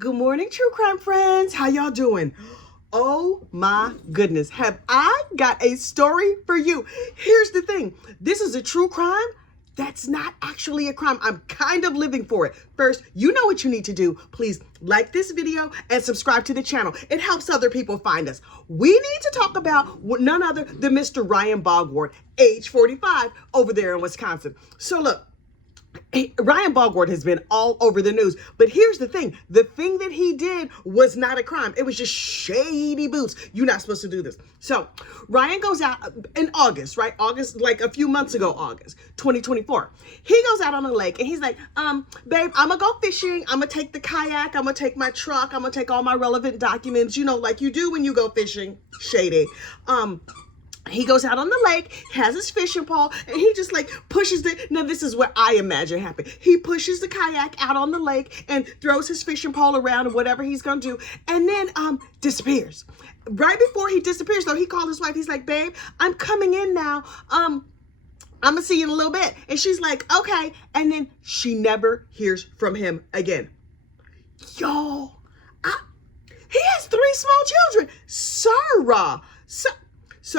Good morning, true crime friends. How y'all doing? Oh my goodness. Have I got a story for you? Here's the thing. This is a true crime. That's not actually a crime. I'm kind of living for it. First, you know what you need to do. Please like this video and subscribe to the channel. It helps other people find us. We need to talk about none other than Mr. Ryan Borgeardt, age 45, over there in Wisconsin. So look, Ryan Borgeardt has been all over the news, but here's the thing that he did was not a crime. It was just shady boots. You're not supposed to do this. So Ryan goes out in August, right? August, like a few months ago, August 2024. He goes out on a lake and he's like, babe, I'm gonna go fishing. I'm gonna take the kayak. I'm gonna take my truck. I'm gonna take all my relevant documents, you know, like you do when you go fishing. Shady. He goes out on the lake, has his fishing pole, and he just like pushes now this is what I imagine happened. He pushes the kayak out on the lake and throws his fishing pole around and whatever he's gonna do, and then disappears. Right before he disappears though, he called his wife. He's like, babe, I'm coming in now. I'm gonna see you in a little bit. And she's like, okay. And then she never hears from him again. Y'all, he has 3 small children. So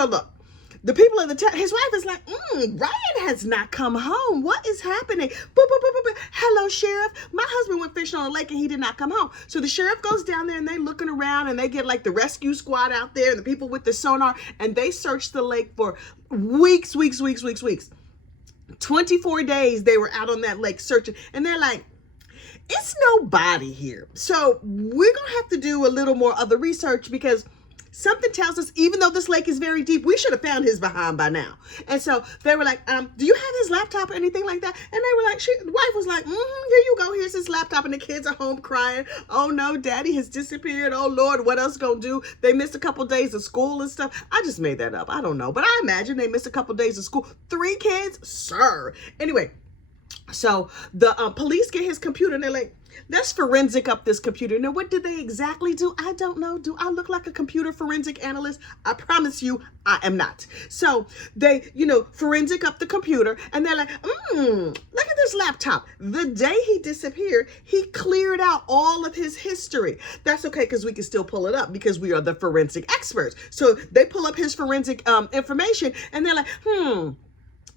look, the people of the town, his wife is like, Ryan has not come home. What is happening? Boop, boop, boop, boop, boop. Hello, sheriff. My husband went fishing on the lake and he did not come home. So the sheriff goes down there and they looking around and they get like the rescue squad out there and the people with the sonar and they search the lake for weeks. 24 days they were out on that lake searching and they're like, it's nobody here. So we're going to have to do a little more other research because something tells us, even though this lake is very deep, we should have found his behind by now. And so they were like, do you have his laptop or anything like that? And they were like, the wife was like, here you go. Here's his laptop. And the kids are home crying. Oh no, daddy has disappeared. Oh Lord, what else gonna do? They missed a couple days of school and stuff. I just made that up. I don't know. But I imagine they missed a couple days of school. 3 kids? Sir. Anyway, so the police get his computer and they're like, let's forensic up this computer. Now, what did they exactly do? I don't know. Do I look like a computer forensic analyst? I promise you, I am not. So they, forensic up the computer and they're like, look at this laptop. The day he disappeared, he cleared out all of his history. That's okay because we can still pull it up because we are the forensic experts. So they pull up his forensic information and they're like,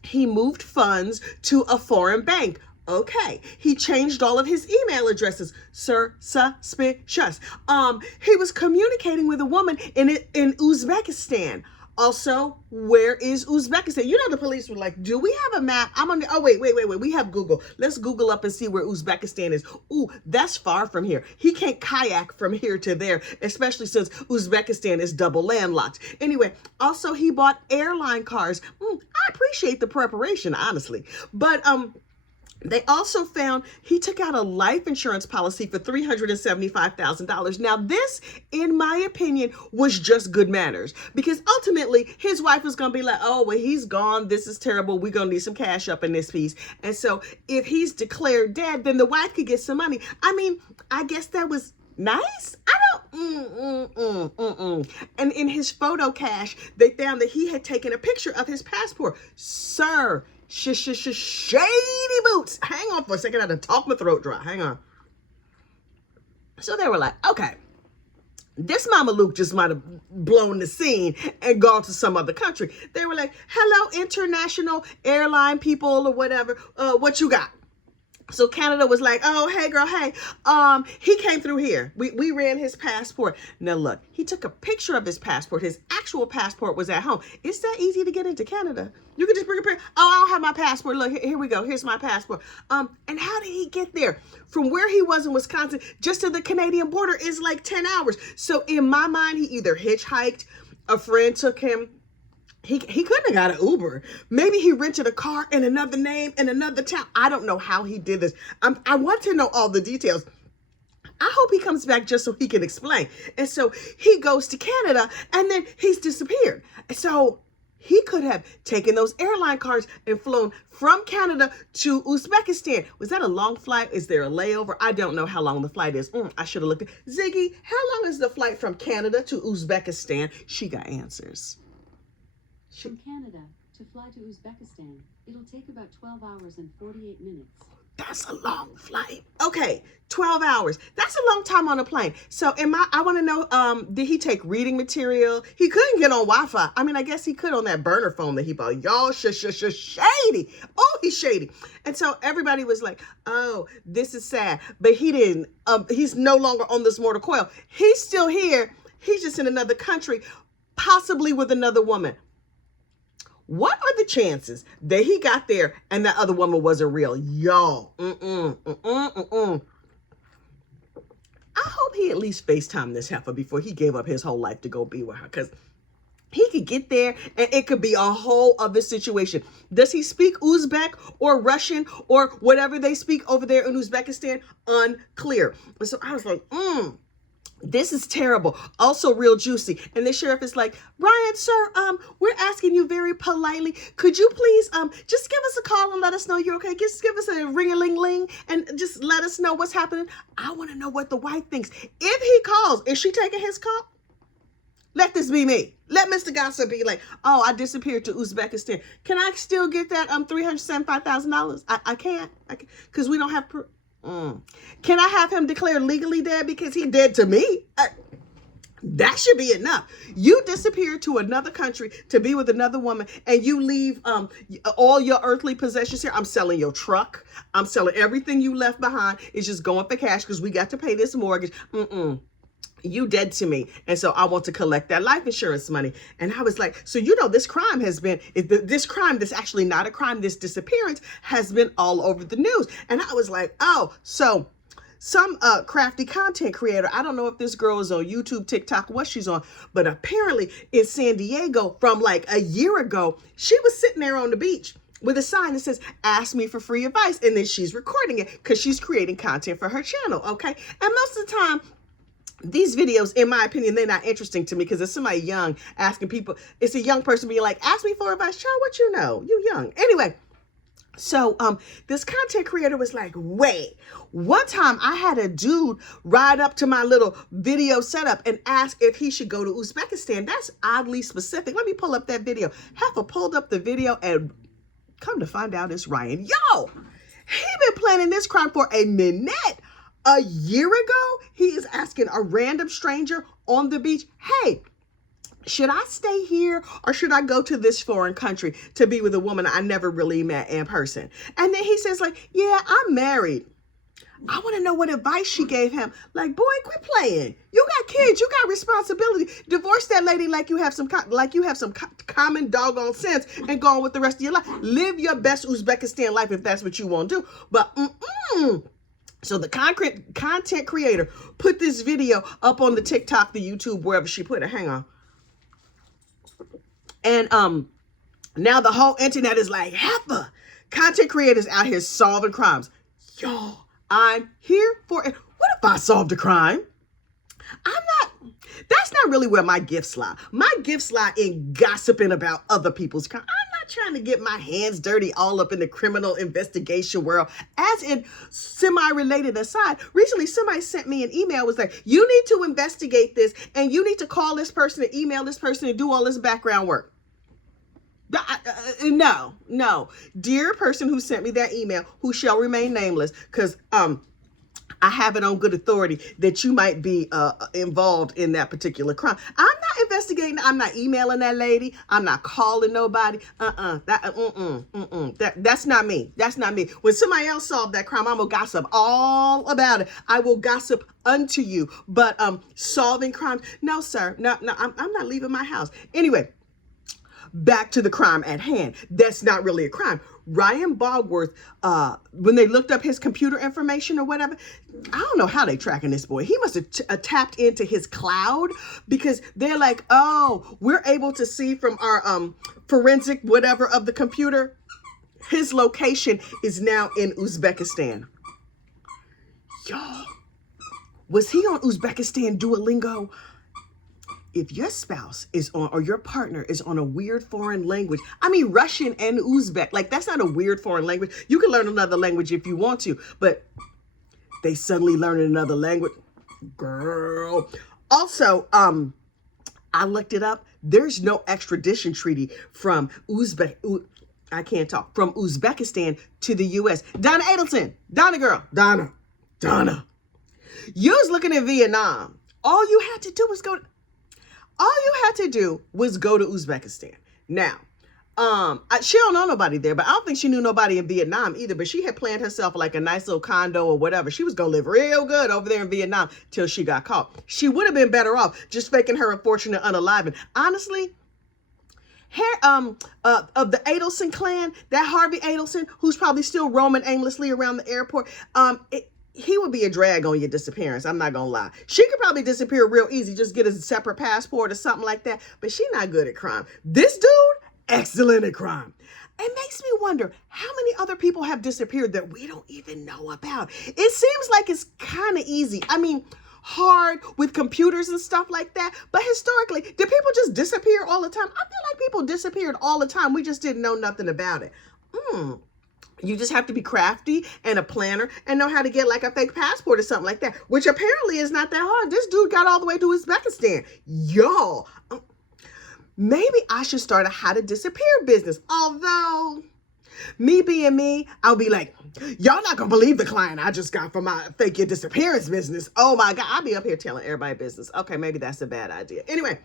he moved funds to a foreign bank. Okay. He changed all of his email addresses. Sir, suspicious. He was communicating with a woman in Uzbekistan. Also, where is Uzbekistan? You know, the police were like, do we have a map? Wait. We have Google. Let's Google up and see where Uzbekistan is. Ooh, that's far from here. He can't kayak from here to there, especially since Uzbekistan is double landlocked. Anyway, also he bought airline cars. I appreciate the preparation, honestly. But, they also found he took out a life insurance policy for $375,000. Now, this, in my opinion, was just good manners because ultimately his wife was going to be like, oh, well, he's gone. This is terrible. We're going to need some cash up in this piece. And so if he's declared dead, then the wife could get some money. I mean, I guess that was nice. And in his photo cache, they found that he had taken a picture of his passport. Sir, shady boots. Hang on for a second. I had to talk my throat dry. Hang on. So they were like, okay, this Mama Luke just might have blown the scene and gone to some other country. They were like, hello, international airline people or whatever. What you got? So Canada was like, oh, hey, girl, hey, he came through here. We ran his passport. Now, look, he took a picture of his passport. His actual passport was at home. It's that easy to get into Canada. You can just bring a picture. Oh, I don't have my passport. Look, here we go. Here's my passport. And how did he get there? From where he was in Wisconsin, just to the Canadian border is like 10 hours. So in my mind, he either hitchhiked, a friend took him. He couldn't have got an Uber. Maybe he rented a car in another name in another town. I don't know how he did this. I want to know all the details. I hope he comes back just so he can explain. And so he goes to Canada and then he's disappeared. So he could have taken those airline cars and flown from Canada to Uzbekistan. Was that a long flight? Is there a layover? I don't know how long the flight is. I should have looked at Ziggy. How long is the flight from Canada to Uzbekistan? She got answers. From Canada to fly to Uzbekistan, it'll take about 12 hours and 48 minutes. That's a long flight. Okay, 12 hours. That's a long time on a plane. So I want to know, did he take reading material? He couldn't get on Wi-Fi. I mean, I guess he could on that burner phone that he bought. Y'all, shady. Oh, he's shady. And so everybody was like, oh, this is sad. But he didn't, he's no longer on this mortal coil. He's still here. He's just in another country, possibly with another woman. What are the chances that he got there and that other woman wasn't real? Y'all. I hope he at least FaceTimed this heifer before he gave up his whole life to go be with her. Because he could get there and it could be a whole other situation. Does he speak Uzbek or Russian or whatever they speak over there in Uzbekistan? Unclear. And so I was like, this is terrible. Also real juicy. And the sheriff is like, Ryan, sir, we're asking you very politely. Could you please just give us a call and let us know you're okay? Just give us a ring-a-ling-ling and just let us know what's happening. I want to know what the wife thinks. If he calls, is she taking his call? Let this be me. Let Mr. Gossip be like, oh, I disappeared to Uzbekistan. Can I still get that $375,000? I can't. Because we don't have proof. Can I have him declared legally dead because he dead to me? That should be enough. You disappear to another country to be with another woman and you leave all your earthly possessions here. I'm selling your truck. I'm selling everything you left behind. It's just going for cash because we got to pay this mortgage. You dead to me. And so I want to collect that life insurance money. And I was like, so, this crime has been, this crime that's actually not a crime, this disappearance has been all over the news. And I was like, oh, so some crafty content creator, I don't know if this girl is on YouTube, TikTok, what she's on, but apparently in San Diego from like a year ago, she was sitting there on the beach with a sign that says, ask me for free advice. And then she's recording it because she's creating content for her channel. Okay. And most of the time, these videos, in my opinion, they're not interesting to me because it's somebody young asking people. It's a young person being like, ask me for advice. Child, what you know? You young. Anyway, so this content creator was like, wait. One time I had a dude ride up to my little video setup and ask if he should go to Uzbekistan. That's oddly specific. Let me pull up that video. Heifer pulled up the video and come to find out it's Ryan. Yo, he been planning this crime for a minute. A year ago, he is asking a random stranger on the beach, hey, should I stay here or should I go to this foreign country to be with a woman I never really met in person? And then he says like, yeah, I'm married. I want to know what advice she gave him. Like, boy, quit playing. You got kids. You got responsibility. Divorce that lady like you have some common doggone sense and go on with the rest of your life. Live your best Uzbekistan life if that's what you want to do. But so the content creator put this video up on the TikTok, the YouTube, wherever she put it. Hang on. And now the whole internet is like, heifer. Content creators out here solving crimes. Yo, I'm here for it. What if I solved a crime? That's not really where my gifts lie. My gifts lie in gossiping about other people's crime. I'm not trying to get my hands dirty all up in the criminal investigation world. As in semi-related aside, recently somebody sent me an email, was like, you need to investigate this and you need to call this person and email this person and do all this background work. No. Dear person who sent me that email, who shall remain nameless, because I have it on good authority that you might be involved in that particular crime. I'm not investigating. I'm not emailing that lady. I'm not calling nobody. That's not me. That's not me. When somebody else solved that crime, I'm gonna gossip all about it. I will gossip unto you. But solving crimes, no, sir. No. I'm not leaving my house. Anyway. Back to the crime at hand. That's not really a crime. Ryan Borgeardt, when they looked up his computer information or whatever, I don't know how they tracking this boy. He must have tapped into his cloud because they're like, oh, we're able to see from our forensic whatever of the computer. His location is now in Uzbekistan. Yo, was he on Uzbekistan Duolingo? If your spouse is on, or your partner is on a weird foreign language, I mean, Russian and Uzbek, like that's not a weird foreign language. You can learn another language if you want to, but they suddenly learn another language. Girl. Also, I looked it up. There's no extradition treaty from I can't talk. From Uzbekistan to the U.S. Donna Adelson. Donna girl. Donna. You was looking at Vietnam. All you had to do was go to Uzbekistan. Now, she don't know nobody there, but I don't think she knew nobody in Vietnam either, but she had planned herself like a nice little condo or whatever. She was going to live real good over there in Vietnam till she got caught. She would have been better off just faking her unfortunate unaliving. Honestly, of the Adelson clan, that Harvey Adelson, who's probably still roaming aimlessly around the airport, he would be a drag on your disappearance. I'm not going to lie. She could probably disappear real easy, just get a separate passport or something like that, but she's not good at crime. This dude, excellent at crime. It makes me wonder how many other people have disappeared that we don't even know about. It seems like it's kind of easy. I mean, hard with computers and stuff like that. But historically, did people just disappear all the time? I feel like people disappeared all the time. We just didn't know nothing about it. You just have to be crafty and a planner and know how to get like a fake passport or something like that, which apparently is not that hard. This dude got all the way to Uzbekistan. Y'all, maybe I should start a how to disappear business. Although, me being me, I'll be like, y'all not gonna believe the client I just got for my fake your disappearance business. Oh my God, I'll be up here telling everybody business. Okay, maybe that's a bad idea. Anyway,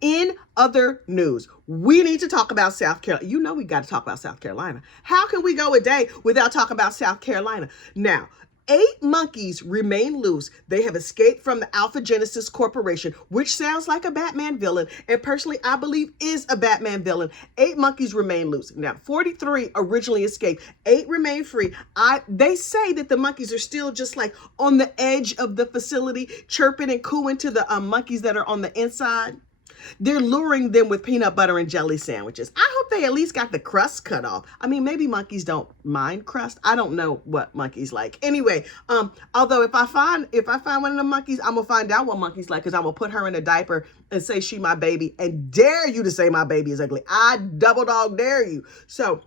in other news, we need to talk about South Carolina. You know we got to talk about South Carolina. How can we go a day without talking about South Carolina? Now, 8 monkeys remain loose. They have escaped from the Alpha Genesis Corporation, which sounds like a Batman villain, and personally, I believe is a Batman villain. 8 monkeys remain loose. Now, 43 originally escaped. 8 remain free. They say that the monkeys are still just like on the edge of the facility, chirping and cooing to the monkeys that are on the inside. They're luring them with peanut butter and jelly sandwiches. I hope they at least got the crust cut off. I mean, maybe monkeys don't mind crust. I don't know what monkeys like. Anyway, although if I find one of the monkeys, I'm gonna find out what monkeys like, because I'm gonna put her in a diaper and say she my baby and dare you to say my baby is ugly. I double dog dare you. So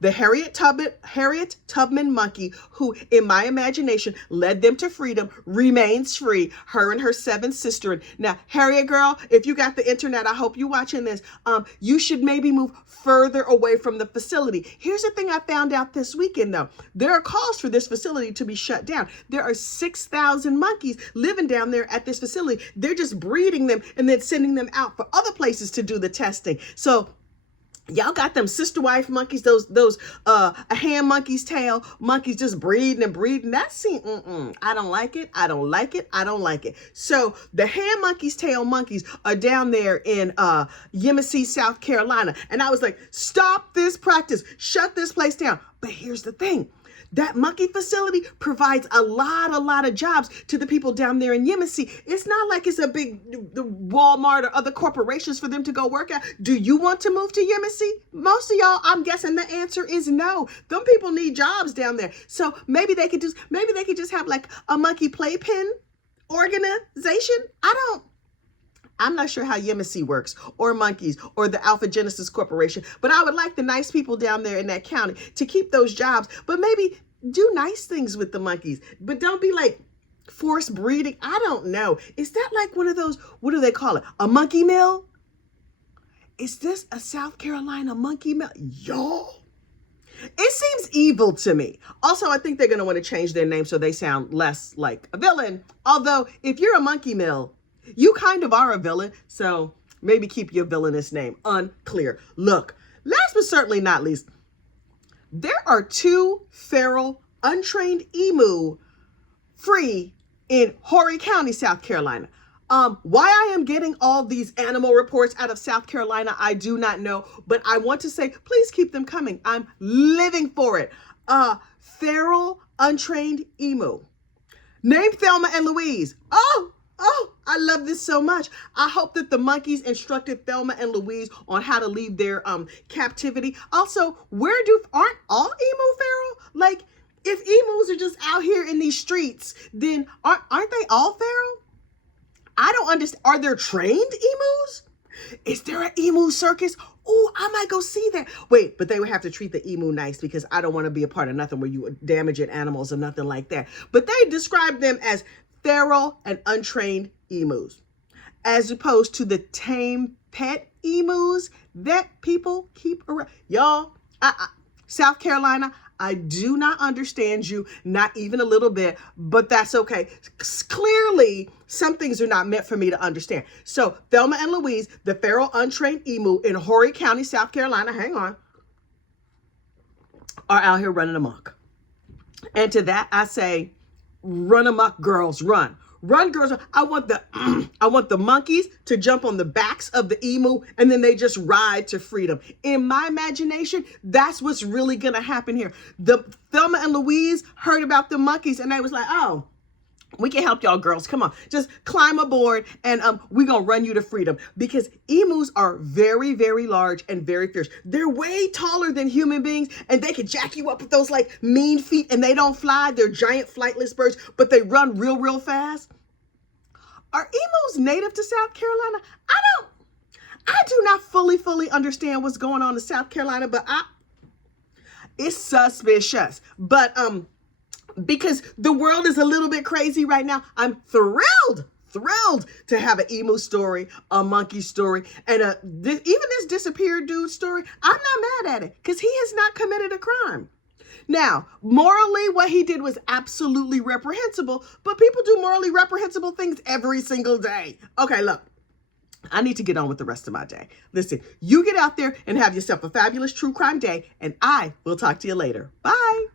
the Harriet Tubman monkey, who in my imagination led them to freedom, remains free. Her and her 7th sister. Now, Harriet girl, if you got the internet, I hope you watching this. You should maybe move further away from the facility. Here's the thing I found out this weekend though. There are calls for this facility to be shut down. There are 6,000 monkeys living down there at this facility. They're just breeding them and then sending them out for other places to do the testing. So y'all got them sister wife monkeys, those a hand monkey's tail monkeys just breeding and breeding. That scene, I don't like it. I don't like it. So the hand monkey's tail monkeys are down there in Emus, South Carolina. And I was like, stop this practice, shut this place down. But here's the thing. That monkey facility provides a lot of jobs to the people down there in Emus. It's not like it's a big Walmart or other corporations for them to go work at. Do you want to move to Emus? Most of y'all, I'm guessing the answer is no. Them people need jobs down there. So maybe they could just have like a monkey playpen organization. I'm not sure how Emus works, or monkeys, or the Alpha Genesis Corporation, but I would like the nice people down there in that county to keep those jobs, but maybe do nice things with the monkeys, but don't be like forced breeding. I don't know. Is that like one of those, what do they call it? A monkey mill? Is this a South Carolina monkey mill? Y'all, it seems evil to me. Also, I think they're going to want to change their name so they sound less like a villain. Although, if you're a monkey mill, you kind of are a villain, so maybe keep your villainous name. Unclear. Look, last but certainly not least, there are 2 feral, untrained emu free in Horry County, South Carolina. Why I am getting all these animal reports out of South Carolina, I do not know, but I want to say, please keep them coming. I'm living for it. Feral, untrained emu. Named Thelma and Louise. Oh, I love this so much. I hope that the monkeys instructed Thelma and Louise on how to leave their captivity. Also, aren't all emu feral? Like, if emus are just out here in these streets, then aren't they all feral? I don't understand. Are there trained emus? Is there an emu circus? Oh, I might go see that. Wait, but they would have to treat the emu nice, because I don't want to be a part of nothing where you damage animals or nothing like that. But they describe them as feral and untrained emus, as opposed to the tame pet emus that people keep around. Y'all, South Carolina, I do not understand you, not even a little bit, but that's okay. Clearly, some things are not meant for me to understand. So, Thelma and Louise, the feral untrained emu in Horry County, South Carolina, hang on, are out here running amok. And to that, I say, run amok, girls, run. Run, girls. I want the monkeys to jump on the backs of the emu and then they just ride to freedom. In my imagination, that's what's really going to happen here. The Thelma and Louise heard about the monkeys and they was like, oh, we can help y'all girls. Come on, just climb aboard and we're going to run you to freedom, because emus are very, very large and very fierce. They're way taller than human beings and they can jack you up with those like mean feet, and they don't fly. They're giant flightless birds, but they run real, real fast. Are emus native to South Carolina? I do not fully understand what's going on in South Carolina, but it's suspicious. But because the world is a little bit crazy right now, I'm thrilled to have an emu story, a monkey story, and even this disappeared dude story. I'm not mad at it because he has not committed a crime. Now, morally, what he did was absolutely reprehensible, but people do morally reprehensible things every single day. Okay, look, I need to get on with the rest of my day. Listen, you get out there and have yourself a fabulous true crime day, and I will talk to you later. Bye.